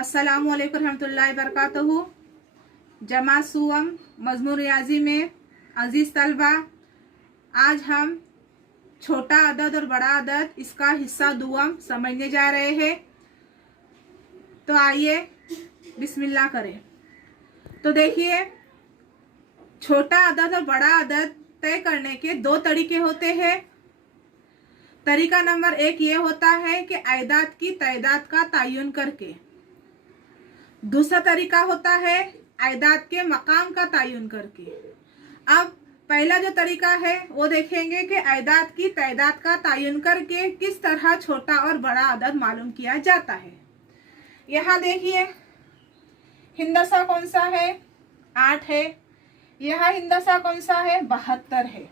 अस्सलामु अलैकुम रहमतुल्लाहि बरकातहू। जमा सुवम मजमू रियाजी में अजीज़ तलबा, आज हम छोटा अदद और बड़ा अदद इसका हिस्सा दुआम समझने जा रहे हैं। तो आइए बिस्मिल्लाह करें। तो देखिए, छोटा अदद और बड़ा अदद तय करने के दो तरीके होते हैं। तरीका नंबर एक ये होता है कि आयदाद की तादाद का तयन करके। दूसरा तरीका होता है आयदाद के मकाम का तयन करके। अब पहला जो तरीका है वो देखेंगे कि आयदाद की तादाद का तयन करके किस तरह छोटा और बड़ा अदद मालूम किया जाता है। यहाँ देखिए, हिंदसा कौन सा है? 8 है। यहाँ हिंदसा कौन सा है? 72 है।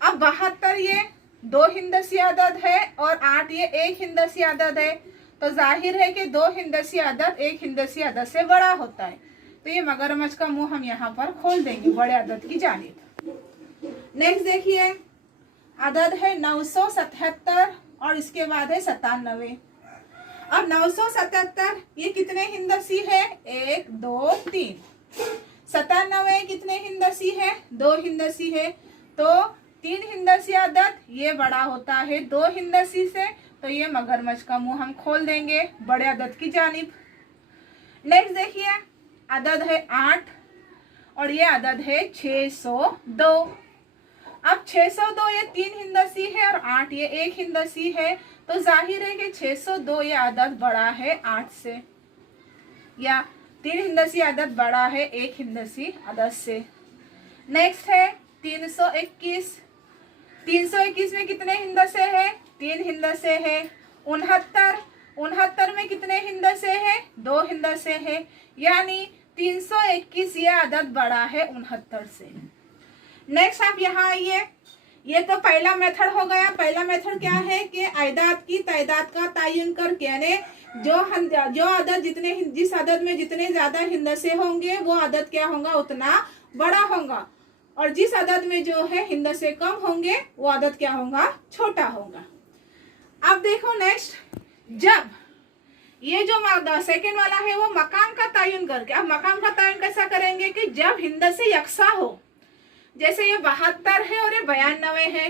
अब 72 ये 2 हिंदसी अदद है और 8 ये 1 हिंदसी अदद है। तो जाहिर है कि 2 हिंदसी अदद 1 हिंदसी अदद से बड़ा होता है। तो ये मगरमच्छ का मुंह हम यहाँ पर खोल देंगे बड़े अदद की जानिब। नेक्स्ट देखिए, अदद है 977 और इसके बाद है 97। अब 977 ये कितने हिंदसी है? 1 2 3। 97 कितने हिंदसी है? 2 हिंदसी है। तो 3 हिंदसी अदद ये बड़ा होता है 2 हिंदसी से। तो ये मगरमच्छ का मुंह हम खोल देंगे बड़े अदद की जानिब। नेक्स्ट देखिए, अदद है 8 और ये अदद है 602। अब 602 ये 3 हिंदसी है और 8 ये 1 हिंदसी है। तो जाहिर है कि 602 ये अदद बड़ा है 8 से, या 3 हिंदसी अदद बड़ा है 1 हिंदसी अदद से। नेक्स्ट है 321। 321 में कितने हिंदसे है? 3 हिंदसे है। 69 में कितने हिंदसे है? 2 हिंदसे है। यानी 321 ये अदद बड़ा है 69 से। नेक्स्ट आप यहाँ आइए, ये तो पहला मेथड हो गया। पहला मेथड क्या है कि आयदाद की तादाद का तयन करके, यानी जो अदद जिस अदद में जितने ज्यादा हिंदसे होंगे वो अदद क्या होगा? उतना बड़ा होगा, और जिस अदद में जो है हिंदसे कम होंगे वो अदद क्या होगा? छोटा होगा। अब देखो नेक्स्ट, जब ये जो सेकेंड वाला है वो मकाम का तयन करके। अब मकाम का तयन कैसा करेंगे कि जब हिंदसे यकसा हो, जैसे ये 72 है और ये 92 है।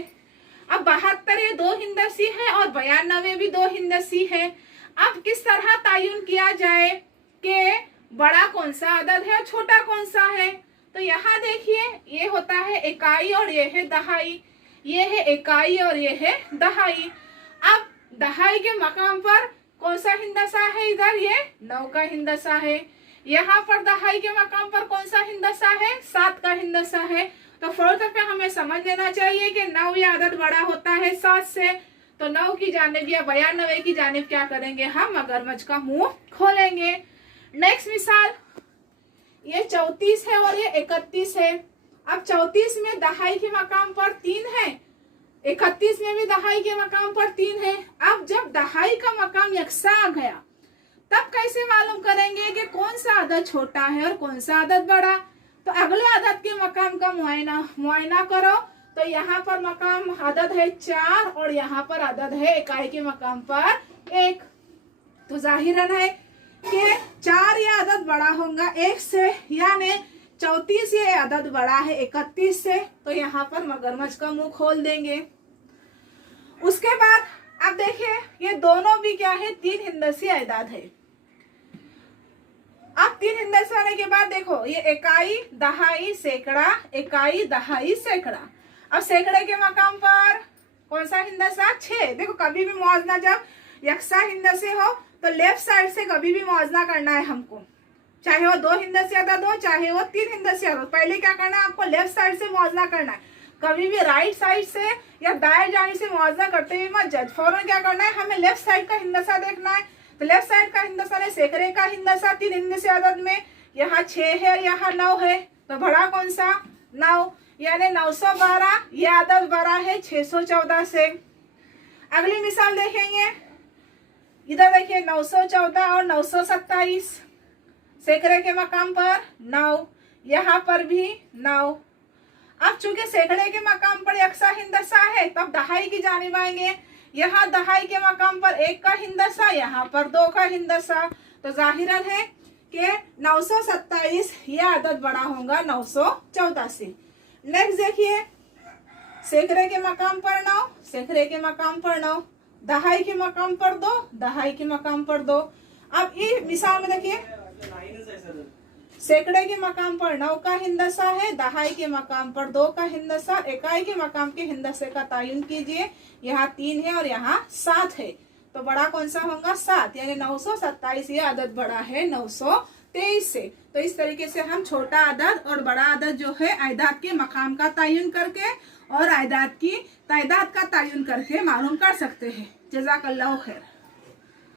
अब 72 ये 2 हिंदसी है और 92 भी 2 हिंदसी है। अब किस तरह तयन किया जाए कि बड़ा कौन सा अदद है और छोटा कौन सा है? तो यहाँ देखिए, ये होता है इकाई और ये है दहाई। ये है इकाई और ये है दहाई। अब दहाई के मकाम पर कौन सा हिंदसा है? इधर ये 9 का हिंदसा है। यहाँ पर दहाई के मकाम पर कौन सा हिंदसा है? 7 का हिंदसा है। तो फौरन पे हमें समझ लेना चाहिए कि 9 ये अदद बड़ा होता है 7 से। तो 9 की जानिब या 92 की जानिब क्या करेंगे? हम मगरमच्छ का मुंह खोलेंगे। नेक्स्ट मिसाल, ये 34 है और ये 31 है। अब 34 में दहाई के मकाम पर 3 है, 31 में भी दहाई के मकाम पर 3 है। अब जब दहाई का मकाम यकसा आ गया तब कैसे मालूम करेंगे कि कौन सा अदद छोटा है और कौन सा अदद बड़ा? तो अगले अदद के मकाम का मुआयना करो। तो यहाँ पर मकाम अदद है 4 और यहाँ पर अदद है इकाई के मकाम पर 1। तो जाहिरन है कि 4 ये अदद बड़ा होगा 1 से, यानी 34 ये अदद बड़ा है 31 से। तो यहाँ पर मगरमच्छ का मुंह खोल देंगे। उसके बाद अब देखिए, ये दोनों भी क्या है? 3 हिंदसी आयदाद है। अब 3 हिंदसी आने के बाद देखो, ये इकाई दहाई सैकड़ा, इकाई दहाई सैकड़ा। अब सैकड़े के मकाम पर कौन सा हिंदसा? 6। देखो, कभी भी मुआवजा जब यकसा हिंदसे हो तो लेफ्ट साइड से कभी भी मुआवजा करना है हमको, चाहे वो 2 हिंदसी अदद हो चाहे वो 3 हिंदसी अदद। पहले क्या करना है? आपको लेफ्ट साइड से मुआवजा करना है। कभी भी राइट साइड से या दाएं जाने से मुआवजा करते हुए मत जज। फौरन क्या करना है? हमें लेफ्ट साइड का हिंदसा देखना है। तो लेफ्ट साइड का हिंदसा है सैकड़े का हिंदसा 3 हिंदसी अदद में। यहाँ 6 है और यहाँ 9 है। तो बड़ा कौन सा? 9, यानी 912 ये अदद बड़ा है 614 से। अगली मिसाल देखेंगे, इधर देखिए 914 और 927। सैकड़े के मकाम पर 9, यहाँ पर भी 9। अब चूंकि सैकड़े के मकाम पर यकसा हिंदसा है तब दहाई की जानिब आएंगे। यहाँ दहाई के मकाम पर 1 का हिंदसा, यहाँ पर 2 का हिंदसा। तो जाहिरन है कि 927 ये आदत बड़ा होगा 914 से। नेक्स्ट देखिए, सैकड़े के मकाम पर 9, सैकड़े के मकाम पर 9, दहाई के मकाम पर 2, दहाई के मकाम पर 2। अब ये मिसाल में देखिए, सैकड़े के मकाम पर 9 का हिंदसा है, दहाई के मकाम पर 2 का हिंदसा, इकाई के मकाम के हिंदसे का तायुन कीजिए। यहाँ 3 है और यहाँ 7 है, तो बड़ा कौन सा होगा? 7, यानी 927 ये आदत बड़ा है 923 से। तो इस तरीके से हम छोटा आदद और बड़ा आदद जो है आयदाद के मकाम का तायुन करके और आयदाद की तादाद का तायुन करके मालूम कर सकते हैं। जज़ाकल्लाहु खैर।